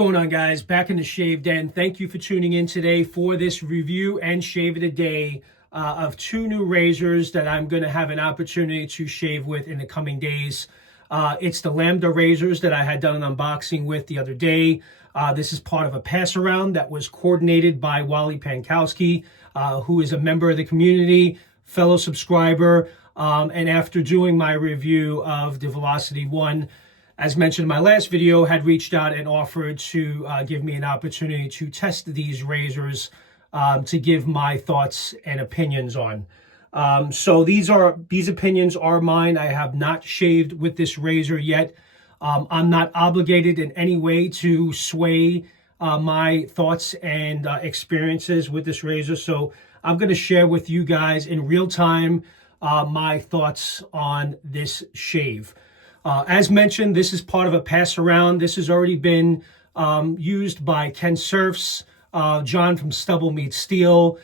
going on, guys? Back in the shave den. Thank you for tuning in today for this review and shave of the day of two new razors that I'm going to have an opportunity to shave with in the coming days. It's the Lambda Razors that I had done an unboxing with the other day. This is part of a pass around that was coordinated by Wally Pankowski, who is a member of the community, fellow subscriber. And after doing my review of the Velocity 1, as mentioned in my last video, had reached out and offered to give me an opportunity to test these razors to give my thoughts and opinions on. So these opinions are mine. I have not shaved with this razor yet. I'm not obligated in any way to sway my thoughts and experiences with this razor. So I'm going to share with you guys in real time my thoughts on this shave. As mentioned, this is part of a pass around. This has already been used by Ken Surfs, John from Stubble Meets Steel.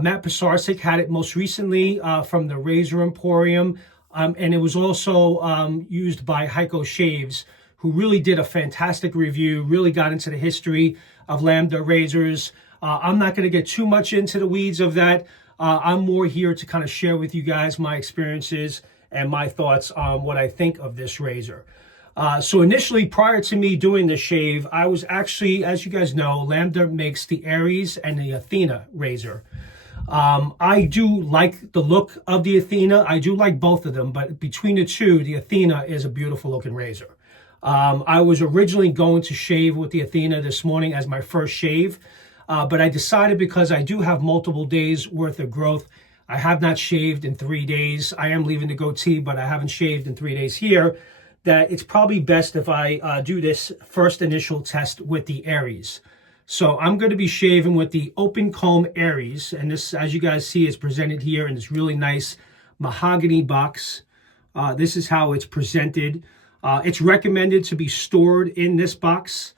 Matt Pisarcik had it most recently from the Razor Emporium. And it was also used by Heiko Shaves, who really did a fantastic review, really got into the history of Lambda Razors. I'm not going to get too much into the weeds of that. I'm more here to kind of share with you guys my experiences and my thoughts on what I think of this razor. So initially, prior to me doing the shave, I was actually, as you guys know, Lambda makes the Ares and the Athena razor. I do like the look of the Athena. I do like both of them, but between the two, the Athena is a beautiful looking razor. I was originally going to shave with the Athena this morning as my first shave, but I decided because I do have multiple days worth of growth. I have not shaved in 3 days. I am leaving the goatee, but I haven't shaved in 3 days here, that it's probably best if I do this first initial test with the Ares. So I'm going to be shaving with the open comb Ares, and this, as you guys see, is presented here in this really nice mahogany box. This is how it's presented. It's recommended to be stored in this box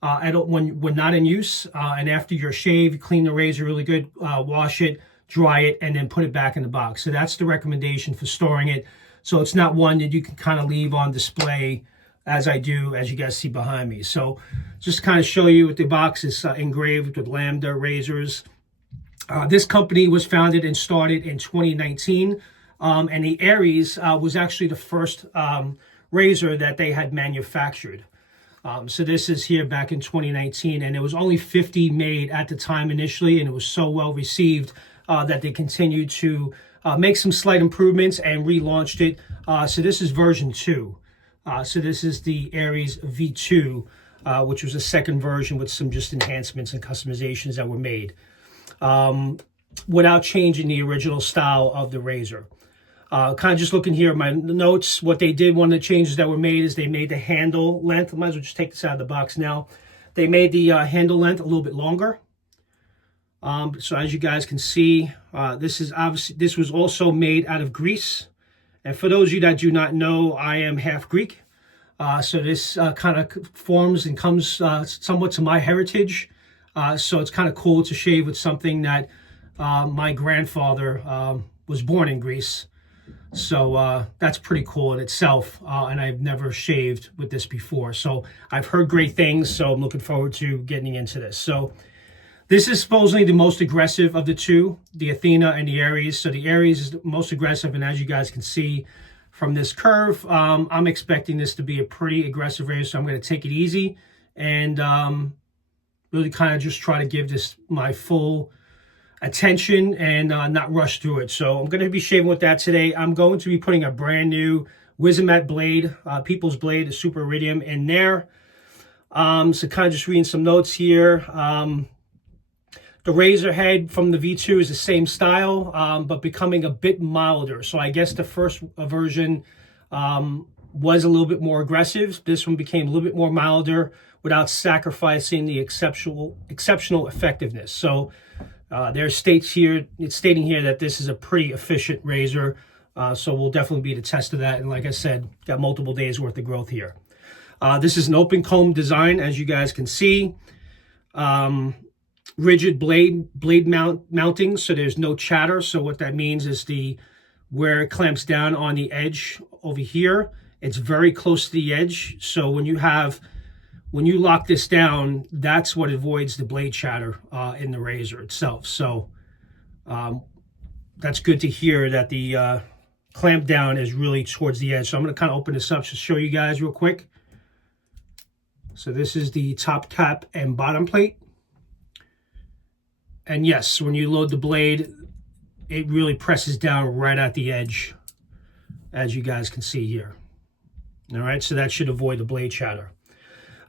when not in use, and after your shave, clean the razor really good, wash it, dry it, and then put it back in the box. So that's the recommendation for storing it. So it's not one that you can kind of leave on display as I do, as you guys see behind me. So just kind of show you what the box is engraved with Lambda Razors. This company was founded and started in 2019. And the Ares was actually the first razor that they had manufactured. So this is here back in 2019, and it was only 50 made at the time initially, and it was so well received that they continued to make some slight improvements and relaunched it. So this is version 2. So this is the Ares V2, which was a second version with some just enhancements and customizations that were made without changing the original style of the razor. Kind of just looking here at my notes, what they did, one of the changes that were made is they made the handle length. I might as well just take this out of the box now. They made the handle length a little bit longer. So as you guys can see, this was also made out of Greece. And for those of you that do not know, I am half Greek. So this kind of forms and comes somewhat to my heritage. So it's kind of cool to shave with something that my grandfather was born in Greece. So that's pretty cool in itself. And I've never shaved with this before. So I've heard great things. So I'm looking forward to getting into this. So this is supposedly the most aggressive of the two, the Athena and the Ares. So the Ares is the most aggressive, and as you guys can see from this curve, I'm expecting this to be a pretty aggressive razor. So I'm going to take it easy and really kind of just try to give this my full attention and not rush through it. So I'm going to be shaving with that today. I'm going to be putting a brand new Wizamat blade, People's Blade, the Super Iridium, in there. So kind of just reading some notes here. The razor head from the V2 is the same style, but becoming a bit milder. So I guess the first version was a little bit more aggressive. This one became a little bit more milder without sacrificing the exceptional effectiveness. So it's stating here that this is a pretty efficient razor. So we'll definitely be the test of that. And like I said, got multiple days worth of growth here. This is an open comb design, as you guys can see. Rigid blade mounting, so there's no chatter. So what that means is where it clamps down on the edge over here, it's very close to the edge. So when you have when you lock this down, that's what avoids the blade shatter in the razor itself. So that's good to hear that the clamp down is really towards the edge. So I'm going to kind of open this up to show you guys real quick. So this is the top cap and bottom plate. And yes, when you load the blade, it really presses down right at the edge, as you guys can see here. All right, so that should avoid the blade shatter.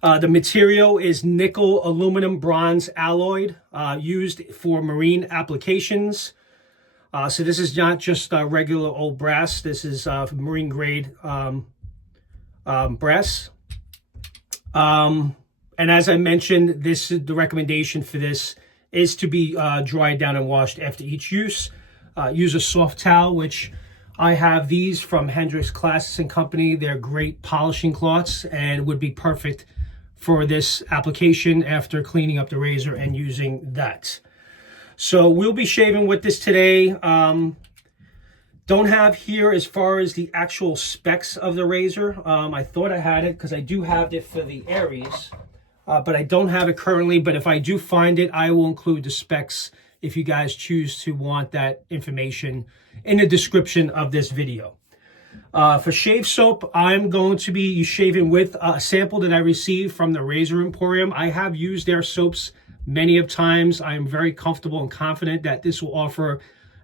The material is nickel aluminum bronze alloyed, used for marine applications. So this is not just regular old brass. This is marine grade brass. And as I mentioned, this is the recommendation for this is to be dried down and washed after each use. Use a soft towel, which I have these from Hendrix Classics and Company. They're great polishing cloths and would be perfect for this application after cleaning up the razor and using that. So we'll be shaving with this today. Don't have here as far as the actual specs of the razor. I thought I had it because I do have it for the Ares, but I don't have it currently. But if I do find it, I will include the specs if you guys choose to want that information in the description of this video. For shave soap, I'm going to be shaving with a sample that I received from the Razor Emporium. I have used their soaps many of times. I am very comfortable and confident that this will offer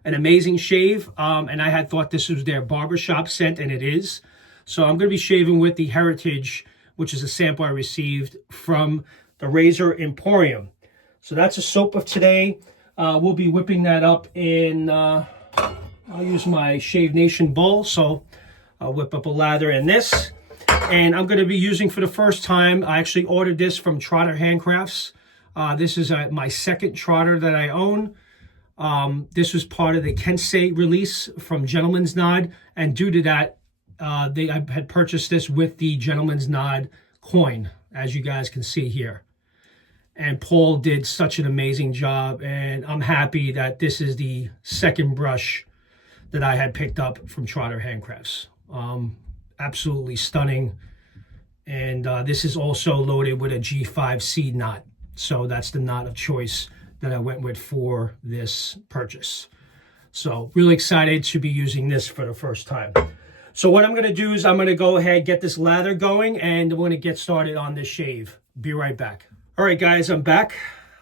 an amazing shave. And I had thought this was their barbershop scent, and it is. So I'm going to be shaving with the Heritage, which is a sample I received from the Razor Emporium. So that's a soap of today. We'll be whipping that up in, I'll use my Shave Nation bowl. So I'll whip up a lather in this. And I'm going to be using for the first time, I actually ordered this from Trotter Handcrafts. This is my second Trotter that I own. This was part of the Kensei release from Gentleman's Nod. And due to that, I had purchased this with the Gentleman's Nod coin, as you guys can see here. And Paul did such an amazing job, and I'm happy that this is the second brush that I had picked up from Trotter Handcrafts. Absolutely stunning. And this is also loaded with a G5 seed knot. So that's the knot of choice that I went with for this purchase. So really excited to be using this for the first time. So what I'm going to do is I'm going to go ahead, get this lather going, and we're going to get started on this shave. Be right back. All right, guys, I'm back.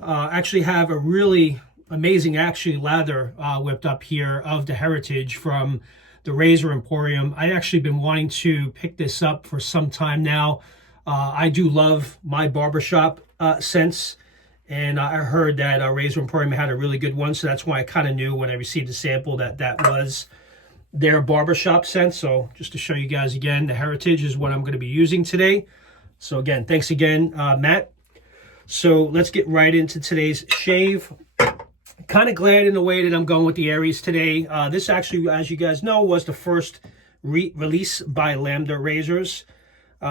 Actually have a really amazing lather whipped up here of the Heritage from the Razor Emporium. I actually been wanting to pick this up for some time now. I do love my barbershop scents, and I heard that Razor Emporium had a really good one, so that's why I kind of knew when I received the sample that that was their barbershop scent. So just to show you guys again, the Heritage is what I'm going to be using today. So again, thanks again, Matt. So let's get right into today's shave. Kind of glad in the way that I'm going with the Ares today. This actually, as you guys know, was the first release by Lambda Razors.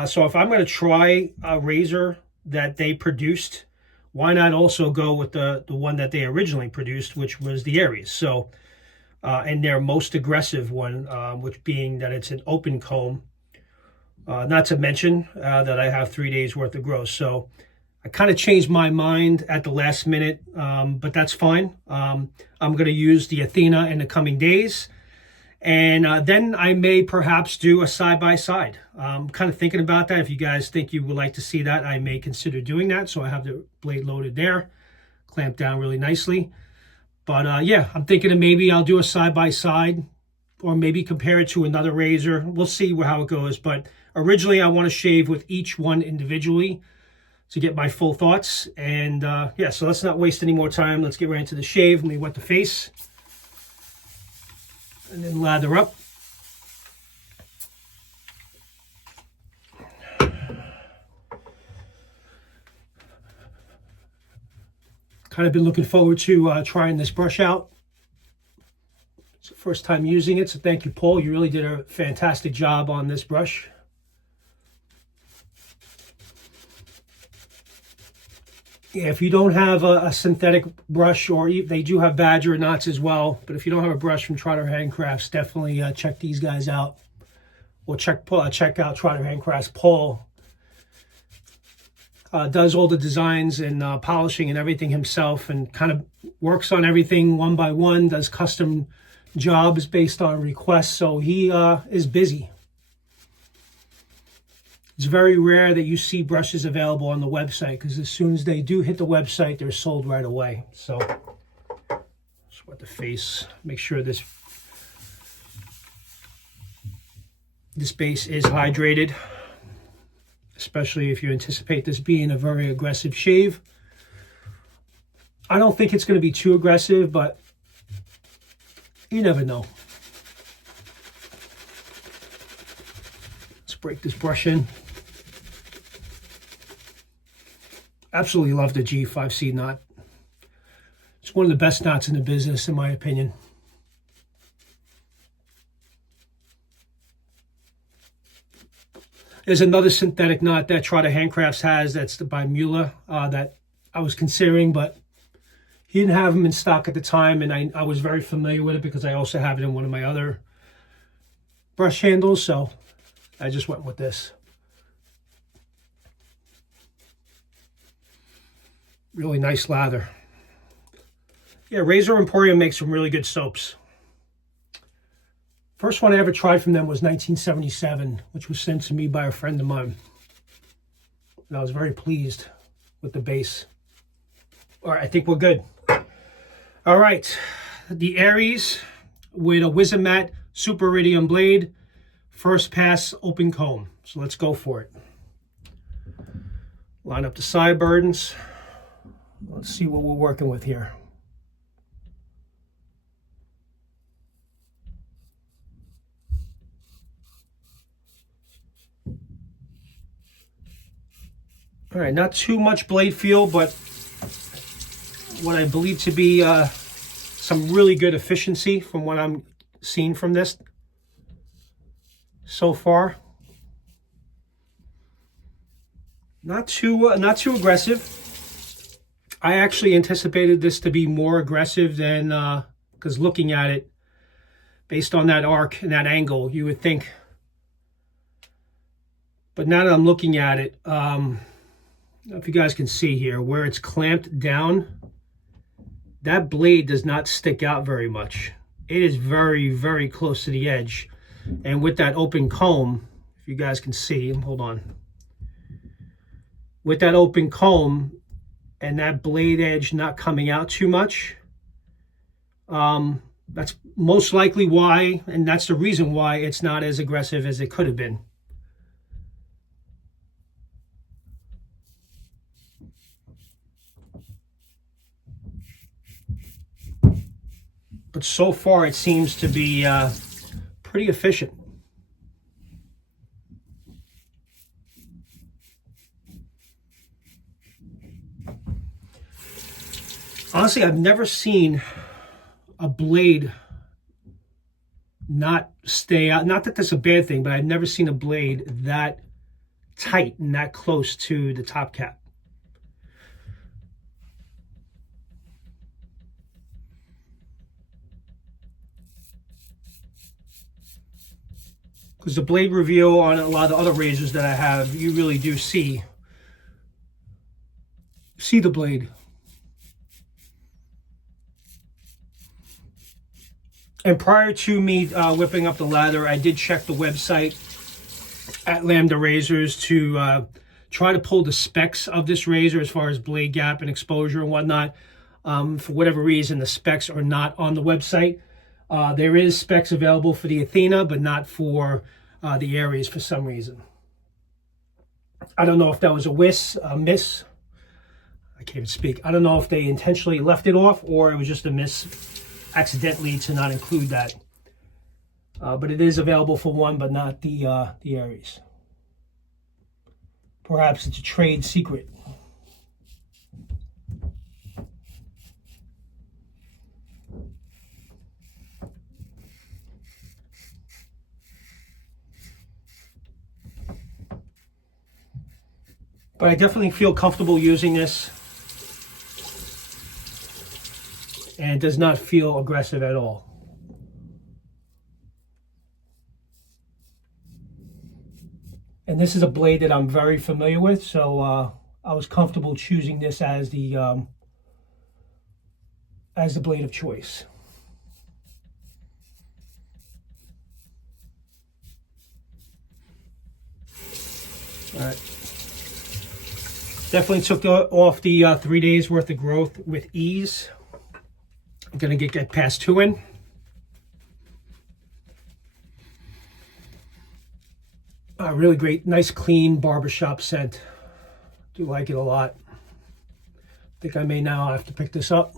So if I'm going to try a razor that they produced, why not also go with the one that they originally produced, which was the Ares. So, and their most aggressive one, which being that it's an open comb. Not to mention that I have 3 days worth of growth. So I kind of changed my mind at the last minute, but that's fine. I'm going to use the Athena in the coming days. And then I may perhaps do a side-by-side. I'm kind of thinking about that. If you guys think you would like to see that, I may consider doing that. So I have the blade loaded there, clamped down really nicely. But yeah, I'm thinking of maybe I'll do a side-by-side or maybe compare it to another razor. We'll see how it goes. But originally, I want to shave with each one individually to get my full thoughts. And yeah, so let's not waste any more time. Let's get right into the shave. Let me wet the face. And then lather up. Kind of been looking forward to trying this brush out. It's the first time using it, so thank you, Paul. You really did a fantastic job on this brush. Yeah, if you don't have a synthetic brush, or they do have Badger knots as well, but if you don't have a brush from Trotter Handcrafts, definitely check these guys out. Or check out Trotter Handcrafts. Paul does all the designs and polishing and everything himself, and kind of works on everything one by one, does custom jobs based on requests. So he is busy. It's very rare that you see brushes available on the website, because as soon as they do hit the website, they're sold right away. So just wet the face, make sure this base is hydrated, especially if you anticipate this being a very aggressive shave. I don't think it's going to be too aggressive, but you never know. Let's break this brush in. Absolutely love the G5C knot. It's one of the best knots in the business, in my opinion. There's another synthetic knot that Trotter Handcrafts has, that's by Mueller, that I was considering, but he didn't have them in stock at the time, and I was very familiar with it because I also have it in one of my other brush handles, so I just went with this. Really nice lather. Yeah, Razor Emporium makes some really good soaps. First one I ever tried from them was 1977, which was sent to me by a friend of mine. And I was very pleased with the base. All right, I think we're good. All right, the Ares with a Wizamat Super Iridium blade, first pass open comb. So let's go for it. Line up the sideburns. Let's see what we're working with here. All right, not too much blade feel, but what I believe to be some really good efficiency from what I'm seeing from this so far. Not too aggressive. I actually anticipated this to be more aggressive than, because looking at it, based on that arc and that angle, you would think. But now that I'm looking at it, I don't know if you guys can see here, where it's clamped down, that blade does not stick out very much. It is very, very close to the edge. And with that open comb, if you guys can see, hold on. With that open comb and that blade edge not coming out too much, that's most likely why, and that's the reason why it's not as aggressive as it could have been. But so far it seems to be pretty efficient. Honestly, I've never seen a blade not stay out. Not that that's a bad thing, but I've never seen a blade that tight and that close to the top cap. Because the blade reveal on a lot of the other razors that I have, you really do see the blade. And prior to me whipping up the lather, I did check the website at Lambda Razors to try to pull the specs of this razor as far as blade gap and exposure and whatnot. For whatever reason, the specs are not on the website. There is specs available for the Athena, but not for the Ares for some reason. I don't know if that was a miss. I can't even speak. I don't know if they intentionally left it off or it was just a miss accidentally to not include that. But it is available for one, but not the Ares. Perhaps it's a trade secret. But I definitely feel comfortable using this. And it does not feel aggressive at all. And this is a blade that I'm very familiar with, so I was comfortable choosing this as the blade of choice. All right. Definitely took off the 3 days worth of growth with ease. I'm gonna get past 2 in. Really great, nice, clean barbershop scent. Do like it a lot. I think I may now have to pick this up.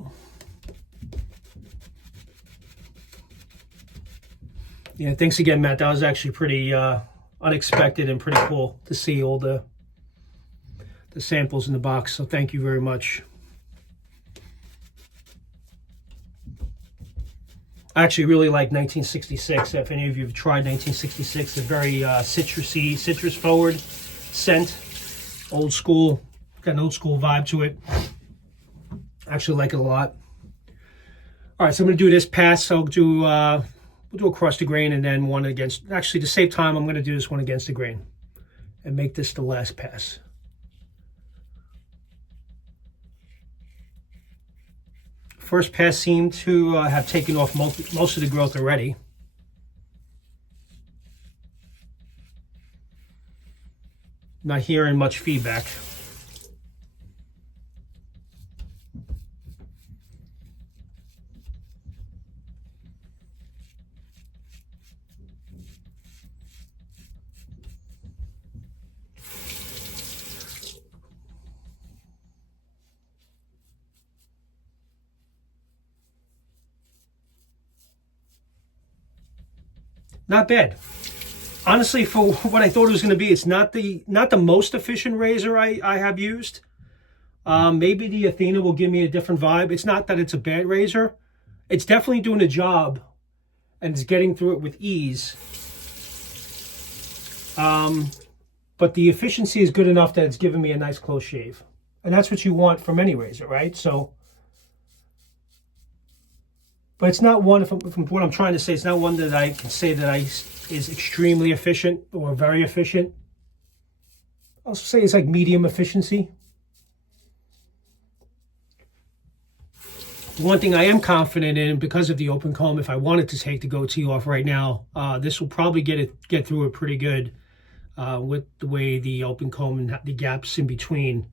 Yeah, thanks again, Matt. That was actually pretty unexpected and pretty cool to see all the samples in the box. So thank you very much. I actually really like 1966. If any of you have tried 1966, a very citrusy, citrus forward scent. Old school, got an old school vibe to it. I actually like it a lot. All right, so I'm gonna do this pass. I'll do, we'll do across the grain and then one against, actually to save time, I'm gonna do this one against the grain and make this the last pass. First pass seemed to have taken off most of the growth already. Not hearing much feedback. Not bad. Honestly, for what I thought it was going to be, it's not the most efficient razor I have used. Maybe the Athena will give me a different vibe. It's not that it's a bad razor. It's definitely doing a job, and it's getting through it with ease. But the efficiency is good enough that it's giving me a nice close shave. And that's what you want from any razor, right? So, but it's not one, from what I'm trying to say, it's not one that I can say that is extremely efficient or very efficient. I'll say it's like medium efficiency. The one thing I am confident in, because of the open comb, if I wanted to take the goatee off right now, this will probably get through it pretty good with the way the open comb and the gaps in between.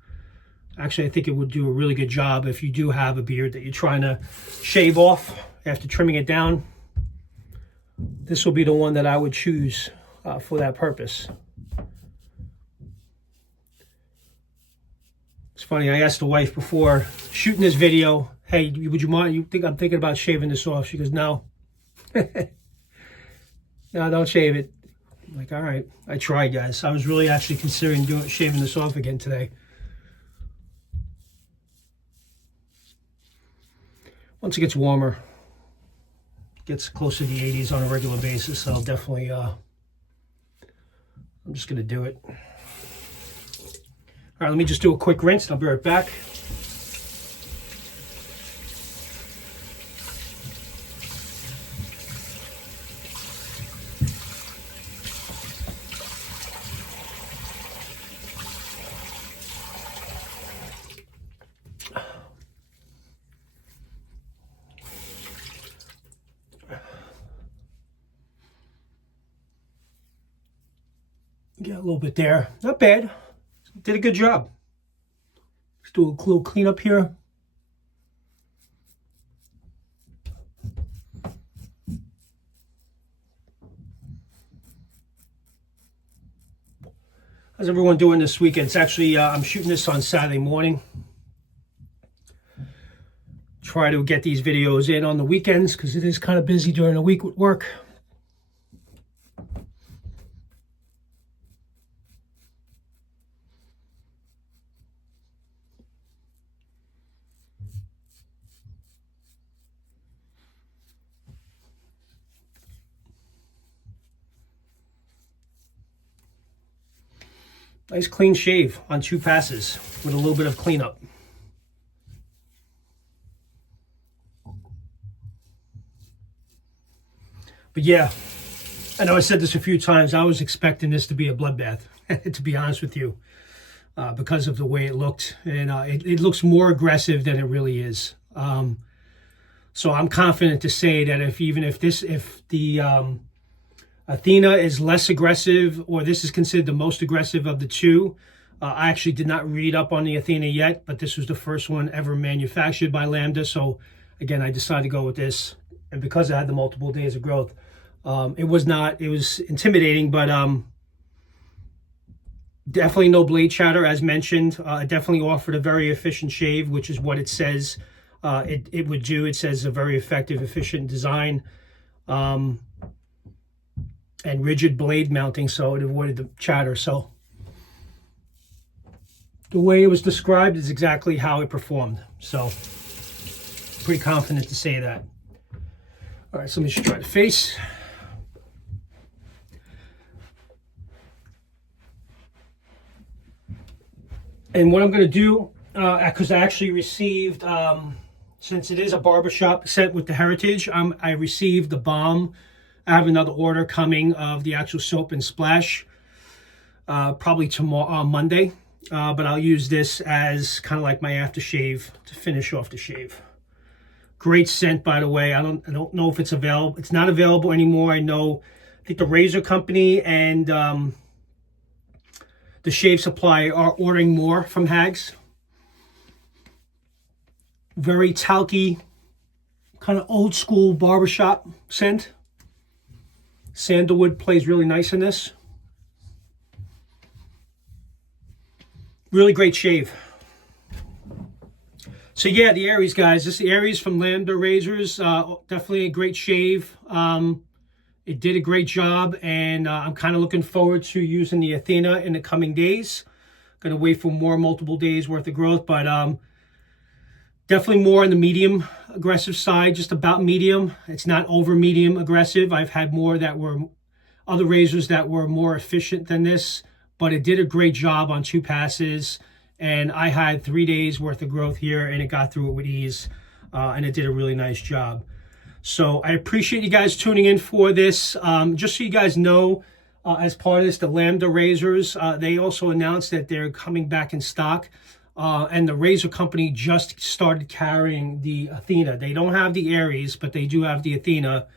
Actually, I think it would do a really good job if you do have a beard that you're trying to shave off after trimming it down. This will be the one that I would choose for that purpose. It's funny, I asked the wife before shooting this video, hey, would you mind, you think I'm thinking about shaving this off? She goes, no. No, don't shave it. I'm like, all right, I tried, guys. I was really actually considering shaving this off again today. Once it gets warmer, gets closer to the 80s on a regular basis, I'll definitely, I'm just going to do it. All right, let me just do a quick rinse and I'll be right back. Get a little bit there. Not bad. Did a good job. Let's do a little cleanup here. How's everyone doing this weekend? It's actually, I'm shooting this on Saturday morning. Try to get these videos in on the weekends because it is kind of busy during the week with work. Nice clean shave on 2 passes with a little bit of cleanup. But yeah, I know I said this a few times. I was expecting this to be a bloodbath, to be honest with you. because of the way it looked, and it looks more aggressive than it really is. So I'm confident to say that if the Athena is less aggressive, or this is considered the most aggressive of the two. I actually did not read up on the Athena yet, but this was the first one ever manufactured by Lambda. So again, I decided to go with this. And because I had the multiple days of growth, it was intimidating, but definitely no blade chatter, as mentioned. It definitely offered a very efficient shave, which is what it says it would do. It says a very effective, efficient design. And rigid blade mounting, so it avoided the chatter. So the way it was described is exactly how it performed. So pretty confident to say that. All right, so let me just try the face. And what I'm going to do, because I actually received, since it is a barbershop set with the Heritage, I received the balm. I have another order coming of the actual soap and splash, probably tomorrow, on Monday. But I'll use this as kind of like my aftershave to finish off the shave. Great scent, by the way. I don't know if it's available. It's not available anymore. I think the razor company and the shave supply are ordering more from Hags. Very talky, kind of old school barbershop scent. Sandalwood plays really nice in this. Really great shave. So yeah, the Ares, guys. This is the Ares from Lambda Razors. Definitely a great shave. It did a great job, and I'm kind of looking forward to using the Athena in the coming days. Gonna wait for more multiple days worth of growth, but definitely more on the medium aggressive side, just about medium. It's not over medium aggressive. I've had more that were other razors that were more efficient than this, but it did a great job on 2 passes. And I had 3 days worth of growth here, and it got through it with ease, and it did a really nice job. So I appreciate you guys tuning in for this. Just so you guys know, as part of this, the Lambda Razors, they also announced that they're coming back in stock. And the razor company just started carrying the Athena. They don't have the Ares, but they do have the Athena.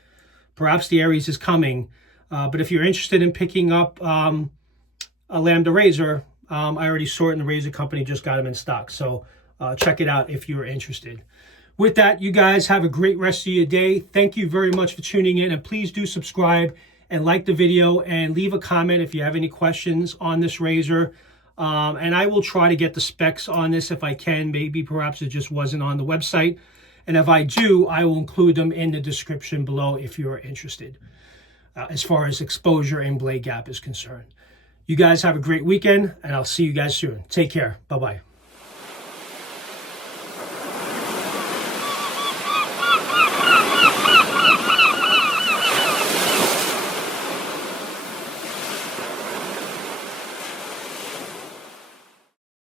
Perhaps the Ares is coming. But if you're interested in picking up a Lambda Razor, I already saw it, and the razor company just got them in stock. So check it out if you're interested. With that, you guys have a great rest of your day. Thank you very much for tuning in. And please do subscribe and like the video and leave a comment if you have any questions on this razor. And I will try to get the specs on this if I can. Maybe perhaps it just wasn't on the website. And if I do, I will include them in the description below if you're interested, as far as exposure and blade gap is concerned. You guys have a great weekend, and I'll see you guys soon. Take care. Bye-bye.